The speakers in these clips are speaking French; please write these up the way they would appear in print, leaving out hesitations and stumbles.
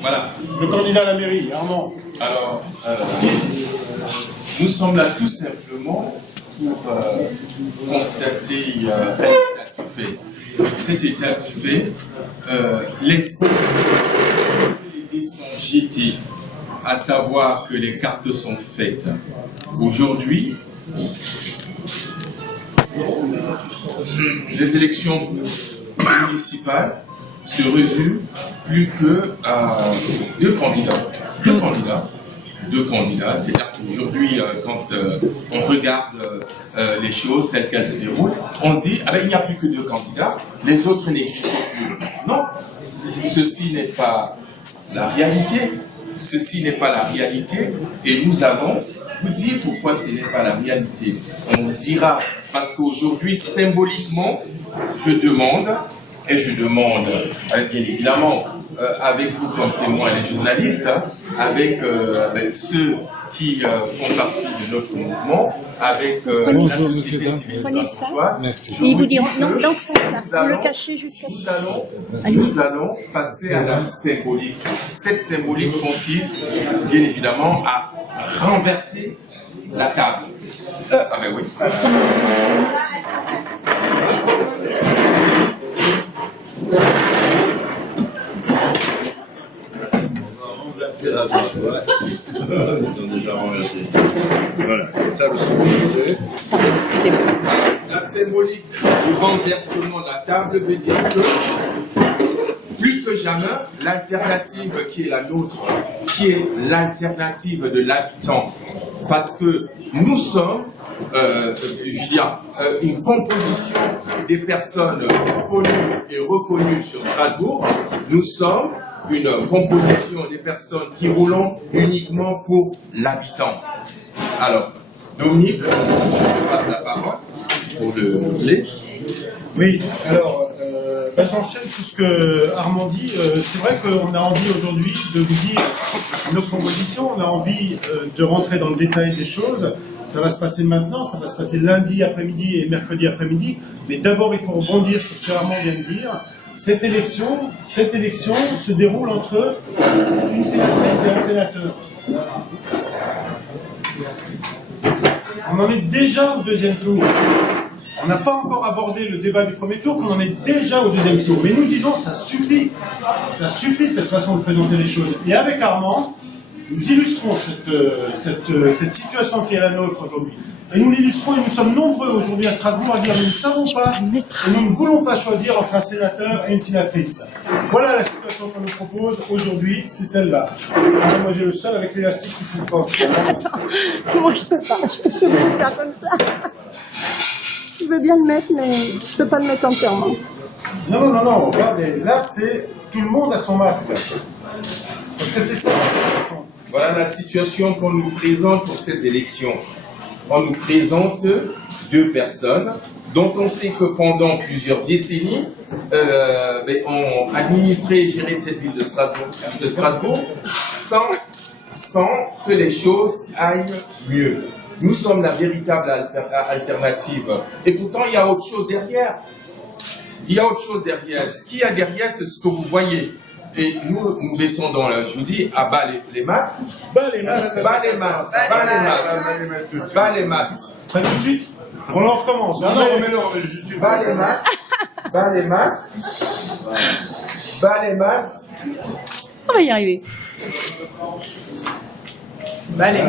Voilà. Le candidat à la mairie, Armand. Alors, nous sommes là tout simplement pour constater un état de fait. Cet état de fait, l'esprit les dés sont jetés, à savoir que les cartes sont faites. Aujourd'hui, les élections municipales se résument plus que à deux candidats. C'est-à-dire qu'aujourd'hui, quand on regarde les choses telles qu'elles se déroulent, on se dit, ah ben, il n'y a plus que deux candidats, les autres n'existent plus. Non, ceci n'est pas la réalité. Ceci n'est pas la réalité, et nous allons vous dire pourquoi ce n'est pas la réalité. On vous dira, parce qu'aujourd'hui, symboliquement, je demande, bien évidemment, avec vous comme témoins les journalistes, avec ceux qui font partie de notre mouvement, avec la société civile strasbourgeoise. Ils vous diront, non, dans ce sens-là, vous le cachez jusqu'à nous allons passer à la symbolique. Cette symbolique consiste, bien évidemment, à renverser la table. Ah ben oui. Voilà, ça le symbolisé. Excusez-moi. La symbolique du renversement de la table veut dire que plus que jamais, l'alternative qui est la nôtre, qui est l'alternative de l'habitant, parce que nous sommes, une composition des personnes connues et reconnues sur Strasbourg, nous sommes une composition des personnes qui roulent uniquement pour l'habitant. Alors, Dominique, je passe la parole pour le lait. Oui, alors, j'enchaîne sur ce que Armand dit. C'est vrai qu'on a envie aujourd'hui de vous dire nos propositions, on a envie de rentrer dans le détail des choses. Ça va se passer maintenant, ça va se passer lundi après-midi et mercredi après-midi. Mais d'abord, il faut rebondir sur ce que Armand vient de dire. Cette élection se déroule entre une sénatrice et un sénateur. On en est déjà au deuxième tour. On n'a pas encore abordé le débat du premier tour, qu'on en est déjà au deuxième tour. Mais nous disons, ça suffit cette façon de présenter les choses. Et avec Armand, nous illustrons cette situation qui est la nôtre aujourd'hui. Et nous l'illustrons, et nous sommes nombreux aujourd'hui à Strasbourg à dire nous ne savons pas, et nous ne voulons pas choisir entre un sénateur et une sénatrice. Voilà la situation qu'on nous propose aujourd'hui, c'est celle-là. Moi j'ai le seul avec l'élastique qui fout pas. Attends, moi je peux pas, je peux pas faire comme ça. Je veux bien le mettre, mais je peux pas le mettre entièrement. Non, regardez, là c'est tout le monde a son masque. Parce que c'est ça la situation. Voilà la situation qu'on nous présente pour ces élections. On nous présente deux personnes dont on sait que pendant plusieurs décennies ont administré et géré cette ville de Strasbourg sans que les choses aillent mieux. Nous sommes la véritable alternative. Et pourtant, il y a autre chose derrière. Ce qu'il y a derrière, c'est ce que vous voyez. Et nous baissons dans le, je vous dis, à bas les masques. Bas les masques. Très tout de suite. On en recommence. Non, remets-le juste une Bas les masques. On va y arriver. Et bas les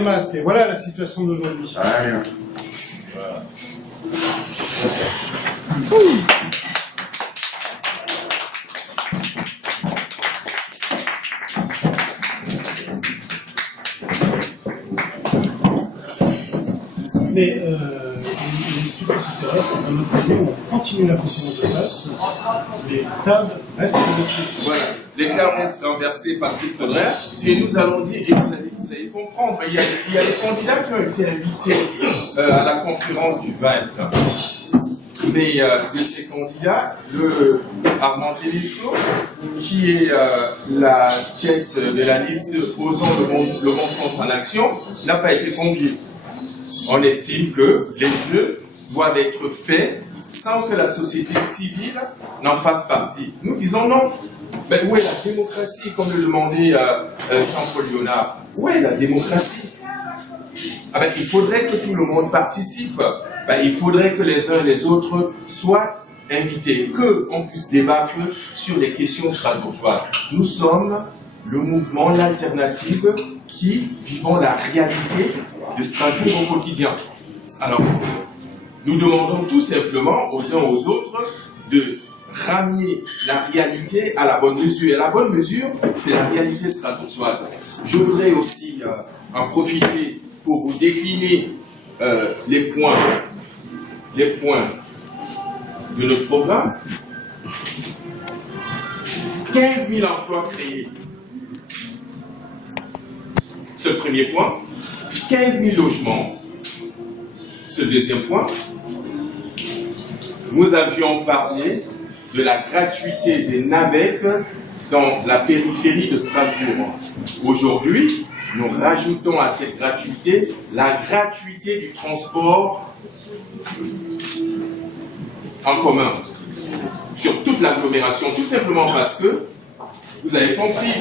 masques. Et voilà la situation d'aujourd'hui. Voilà. Mais c'est qu'un autre côté, on continue la conférence de presse, les tables restent renversées. Voilà, les tables restent renversées parce qu'il faudrait, et nous allons dire, et vous allez comprendre, il y a les candidats qui ont été invités à la conférence du 20. Mais de ces candidats, le Armand Télisco, qui est la tête de la liste posant le bon sens en action, n'a pas été convié. On estime que les jeux doivent être faits sans que la société civile n'en fasse partie. Nous disons non. Mais où est la démocratie, comme le demandait Jean-Paul Léonard? Où est la démocratie? Ah ben, il faudrait que tout le monde participe. Ben, il faudrait que les uns et les autres soient invités, qu'on puisse débattre sur les questions strasbourgeoises. Nous sommes le mouvement, l'alternative qui vivons la réalité de Strasbourg au quotidien. Alors, nous demandons tout simplement aux uns aux autres de ramener la réalité à la bonne mesure. Et la bonne mesure, c'est la réalité strasbourgeoise. Je voudrais aussi en profiter pour vous décliner les points de notre programme. 15 000 emplois créés. C'est le premier point. 15 000 logements. C'est le deuxième point. Nous avions parlé de la gratuité des navettes dans la périphérie de Strasbourg. Aujourd'hui, nous rajoutons à cette gratuité la gratuité du transport en commun sur toute l'agglomération, tout simplement parce que, vous avez compris,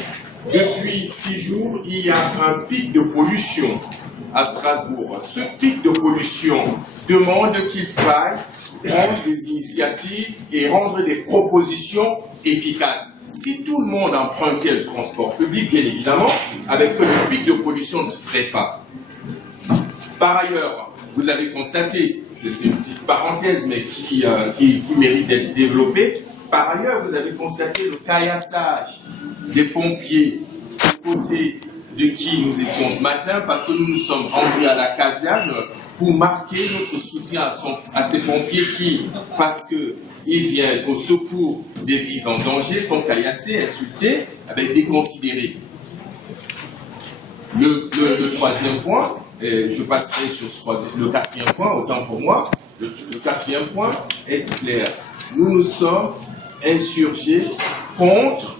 depuis 6 jours, il y a un pic de pollution à Strasbourg. Ce pic de pollution demande qu'il faille prendre des initiatives et rendre des propositions efficaces. Si tout le monde empruntait le transport public, bien évidemment, avec le pic de pollution ne se ferait pas. Par ailleurs, vous avez constaté, c'est une petite parenthèse, mais qui mérite d'être développée, par ailleurs, vous avez constaté le caillassage des pompiers aux côtés de qui nous étions ce matin, parce que nous nous sommes rendus à la caserne pour marquer notre soutien à ces pompiers qui, parce qu'ils viennent au secours des vies en danger, sont caillassés, insultés, déconsidérés. Le troisième point, et je passerai sur le quatrième point, autant pour moi, le quatrième point est clair. Nous nous sommes insurgés contre,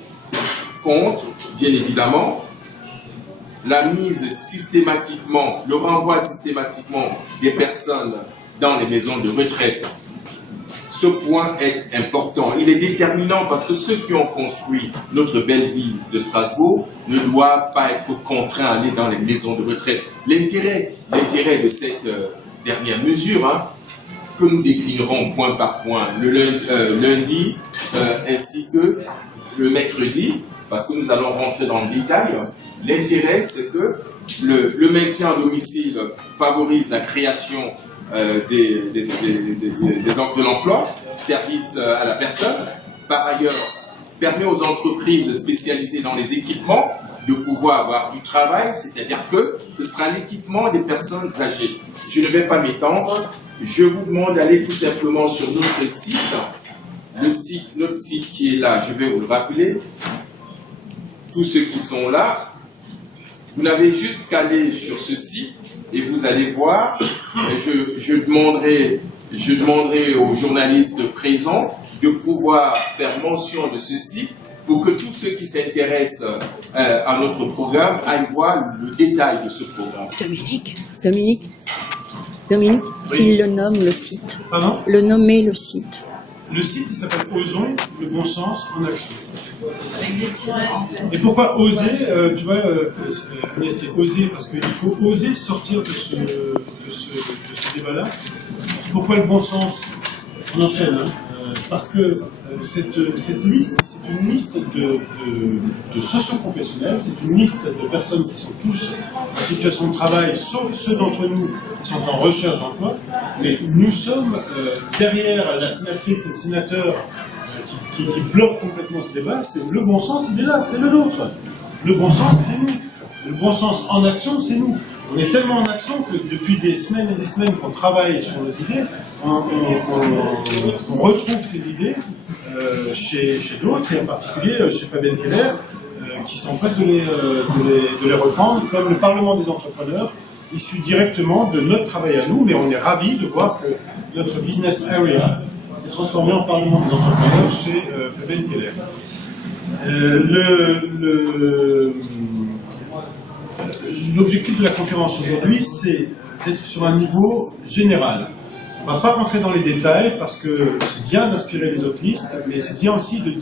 bien évidemment, la mise systématiquement, le renvoi systématiquement des personnes dans les maisons de retraite. Ce point est important. Il est déterminant parce que ceux qui ont construit notre belle ville de Strasbourg ne doivent pas être contraints à aller dans les maisons de retraite. L'intérêt de cette dernière mesure, que nous déclinerons point par point le lundi ainsi que le mercredi, parce que nous allons rentrer dans le détail. L'intérêt, c'est que le maintien à domicile favorise la création de l'emploi, service à la personne. Par ailleurs, permet aux entreprises spécialisées dans les équipements de pouvoir avoir du travail, c'est-à-dire que ce sera l'équipement des personnes âgées. Je ne vais pas m'étendre, je vous demande d'aller tout simplement sur notre site, notre site qui est là, je vais vous le rappeler. Tous ceux qui sont là, vous n'avez juste qu'à aller sur ce site et vous allez voir, je demanderai aux journalistes présents de pouvoir faire mention de ce site pour que tous ceux qui s'intéressent à notre programme aillent voir le détail de ce programme. Dominique, Oui. il le nomme le site. Pardon ? Le nommer le site. Le site, il s'appelle Osons, le bon sens en action. Et pourquoi oser tu vois, Agnès, c'est oser, parce qu'il faut oser sortir de ce débat-là. Pourquoi le bon sens? On enchaîne, parce que cette liste, c'est une liste de socio-professionnels, c'est une liste de personnes qui sont tous en situation de travail, sauf ceux d'entre nous qui sont en recherche d'emploi, mais nous sommes derrière la sénatrice et le sénateur qui bloque complètement ce débat. C'est le bon sens, il est là, c'est le nôtre. Le bon sens, c'est nous. Le bon sens en action, c'est nous. On est tellement en action que depuis des semaines et des semaines qu'on travaille sur nos idées, on retrouve ces idées chez d'autres, et en particulier chez Fabienne Keller, qui s'empresse de les reprendre, comme le Parlement des entrepreneurs, issu directement de notre travail à nous, mais on est ravis de voir que notre business area s'est transformé en Parlement des entrepreneurs chez Fabienne Keller. L'objectif de la conférence aujourd'hui, c'est d'être sur un niveau général. On ne va pas rentrer dans les détails parce que c'est bien d'inspirer les autres listes, mais c'est bien aussi de